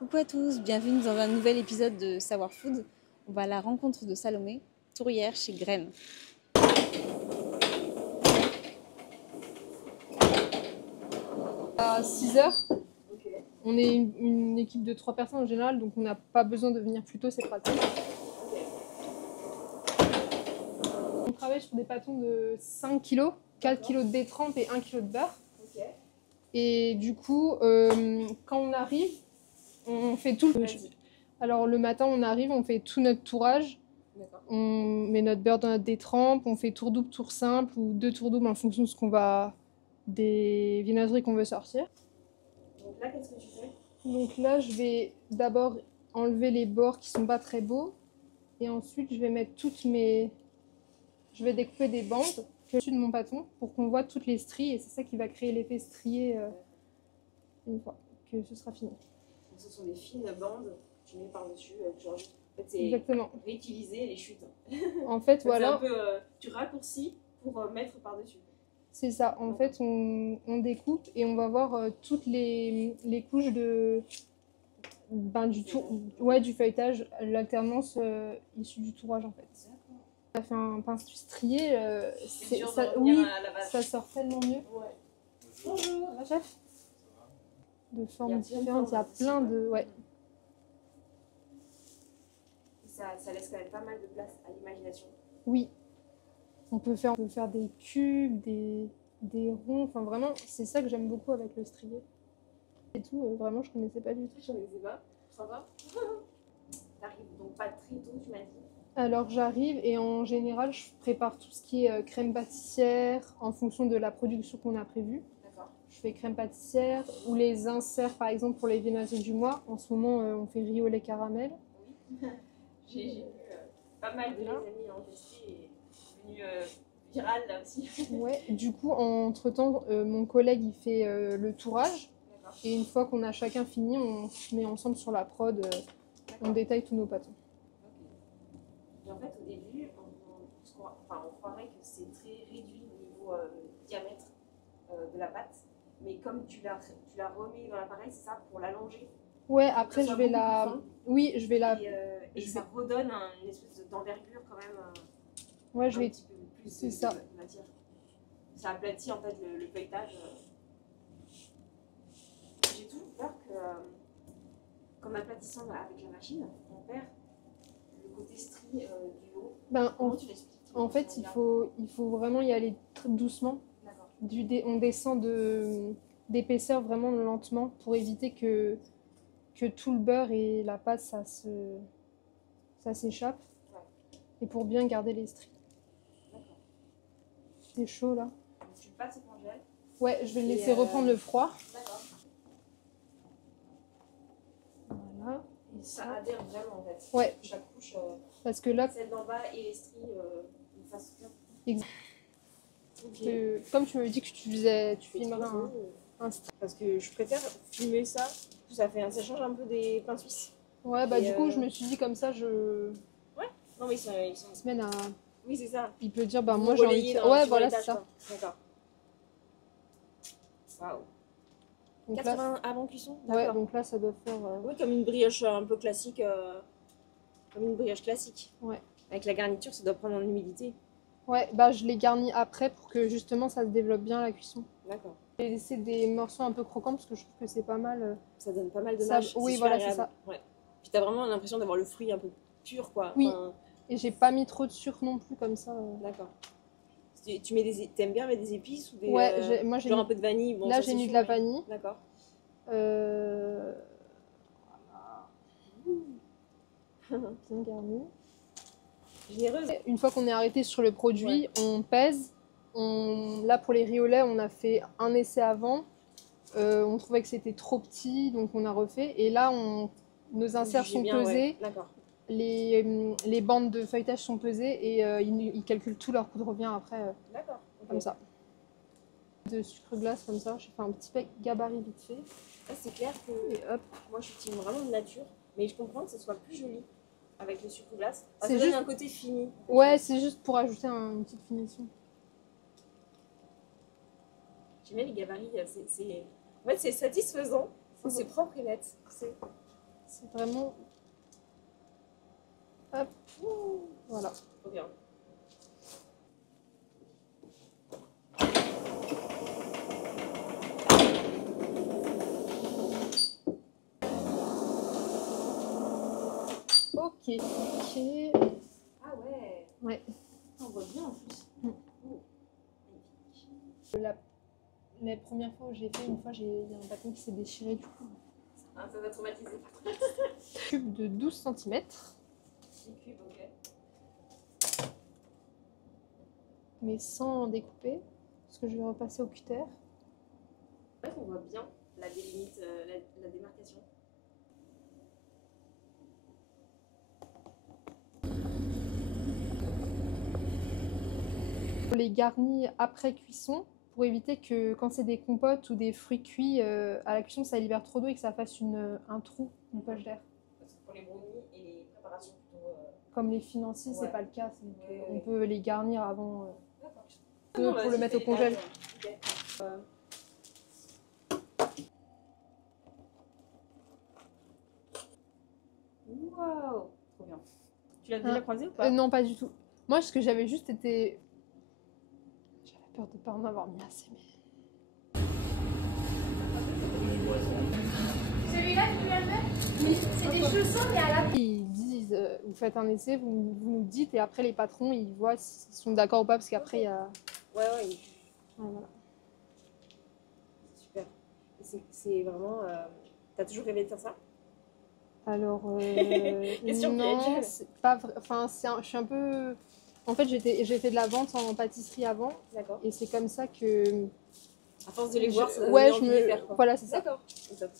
Coucou à tous, bienvenue dans un nouvel épisode de Savoir Food. On va à la rencontre de Salomé, tourrière chez Graines. À 6h, on est une équipe de 3 personnes en général, donc on n'a pas besoin de venir plus tôt, c'est pratique. On travaille sur des pâtons de 5 kg, 4 kg de détrempe et 1 kg de beurre. Et du coup, quand on arrive, on fait tout. Alors le matin, on arrive, on fait tout notre tourage. On met notre beurre dans notre détrempe, on fait tour double, tour simple ou 2 tours doubles en fonction de ce qu'on va des viennoiseries qu'on veut sortir. Donc là, qu'est-ce que tu fais? Donc là, je vais d'abord enlever les bords qui sont pas très beaux et ensuite je vais mettre je vais découper des bandes au-dessus de mon pâton pour qu'on voit toutes les stries et c'est ça qui va créer l'effet strié une fois que ce sera fini. Donc ce sont des fines bandes que tu mets par-dessus, genre, en fait, c'est Exactement. réutiliser les chutes. En fait, voilà. Un peu, tu raccourcis pour mettre par-dessus. C'est ça. En fait, on découpe et on va voir toutes les couches du feuilletage, l'alternance issue du tourage en fait. On a fait un pain strié, ça sort tellement mieux. Ouais. Bonjour, la chef. De formes différentes, il y a plein de... Ouais. Ça laisse quand même pas mal de place à l'imagination. Oui. On peut faire des cubes, des ronds, enfin vraiment, c'est ça que j'aime beaucoup avec le strié. Et tout, vraiment, je connaissais pas du tout. Je connaissais pas, sympa. T'arrives donc pas très tôt, tu m'as dit. Alors j'arrive et en général, je prépare tout ce qui est crème pâtissière en fonction de la production qu'on a prévue. D'accord. Je fais crème pâtissière ou les inserts par exemple pour les viennoiseries du mois. En ce moment, on fait riz au lait caramel. Oui. J'ai vu pas mal de mes amis en testé et c'est devenu viral là aussi. Ouais, du coup, entre-temps, mon collègue il fait le tourage. Et une fois qu'on a chacun fini, on se met ensemble sur la prod, on détaille tous nos pâtons. Et en fait, au début, on croirait que c'est très réduit au niveau diamètre de la pâte. Mais comme tu la remets dans l'appareil, c'est ça, pour l'allonger. Ouais, après je vais la... Fin. Oui, je vais la... Et ça redonne une espèce d'envergure quand même. Ouais, je vais... Un petit peu plus c'est ça. De matière. Ça aplatit en fait le feuilletage. J'ai toujours peur que, qu'en aplatissant avec la machine, on perd le côté stri du haut. Comment tu l'expliques? En fait, il faut vraiment y aller très doucement. On descend d'épaisseur vraiment lentement pour éviter que tout le beurre et la pâte, ça s'échappe. Ouais. Et pour bien garder les stries. D'accord. C'est chaud là. Donc, tu passes au congèle. Ouais, je vais le laisser reprendre le froid. D'accord. Voilà. Et ça adhère vraiment en fait. Ouais. Chaque couche, parce que là, celle d'en bas et les stries de façon bien. Exact. Okay. Comme tu me dis que tu filmerais un string. Parce que je préfère filmer ça. Ça change un peu des pains suisses. Ouais, bah du coup, je me suis dit comme ça, Ouais. Non mais ils sont... semaine à... Oui, c'est ça. Il peut dire, bah moi j'ai envie de... Ouais, voilà, c'est ça. D'accord. Waouh. Donc 80 là, avant cuisson. ouais, donc là ça doit faire... Oui, comme une brioche un peu classique. Comme une brioche classique. Ouais. Avec la garniture, ça doit prendre en humidité. Ouais, bah je l'ai garni après pour que justement ça se développe bien la cuisson. D'accord. J'ai laissé des morceaux un peu croquants parce que je trouve que c'est pas mal. Ça donne pas mal de mâche. Oui, voilà, c'est ça. Ouais. Puis t'as vraiment l'impression d'avoir le fruit un peu pur, quoi. Oui. Enfin... Et j'ai pas mis trop de sucre non plus comme ça. D'accord. Tu mets t'aimes bien mettre des épices ou des... Ouais, moi j'ai genre un peu de vanille. Bon, là j'ai mis de la vanille. D'accord. Bien garni. Généreuse. Une fois qu'on est arrêté sur le produit, on pèse. Là pour les riz au lait, on a fait un essai avant. On trouvait que c'était trop petit, donc on a refait. Et là, nos inserts sont pesés. D'accord. Les bandes de feuilletage sont pesées et ils calculent tout leur coût de revient après. D'accord. Comme ça. De sucre glace comme ça, j'ai fait un petit gabarit vite fait. Là, c'est clair que moi je suis vraiment de nature, mais je comprends que ce soit plus joli avec le sucre glace. C'est juste un côté fini. Ouais, c'est juste pour ajouter une petite finition. J'aime bien les gabarits, en fait c'est satisfaisant, c'est propre et net. C'est vraiment... Hop, voilà. Trop bien. Ok. Ah ouais. Ouais. On voit bien en plus. Mm. Oh. Les premières fois où j'ai fait, une fois, il y a un bâton qui s'est déchiré du coup. Ah, ça va traumatiser. Cube de 12 cm. 10 cubes, ok. Mais sans découper, parce que je vais repasser au cutter. En fait, on voit bien la délimite, la démarcation. On les garnit après cuisson pour éviter que quand c'est des compotes ou des fruits cuits à la cuisson, ça libère trop d'eau et que ça fasse un trou, une poche d'air. Parce que pour les brownies et les préparations plutôt. Comme les financiers, c'est Ouais. pas le cas. Donc, Ouais, on ouais. peut les garnir avant D'accord. pour le mettre au congèle. Ok. Waouh, trop bien. Tu l'as déjà Ah. croisé ou pas? Non, pas du tout. Moi, ce que j'avais juste été... J'avais peur de pas en avoir mis assez, mais... Celui-là, tu viens de faire? Oui, c'est des chaussons, mais à la... Ils disent, vous faites un essai, vous nous dites, et après les patrons, ils voient s'ils sont d'accord ou pas, parce qu'après, il y a... Ouais, ouais. Ouais, voilà. C'est super. Et c'est vraiment. T'as toujours rêvé de faire ça? Alors, Question non, piège. c'est pas vrai. Enfin, je suis un peu... En fait, j'ai fait de la vente en pâtisserie avant, D'accord. et c'est comme ça que... À force de les voir, ça ouais, donne envie de les faire, quoi. Voilà, c'est ça. D'accord. Top.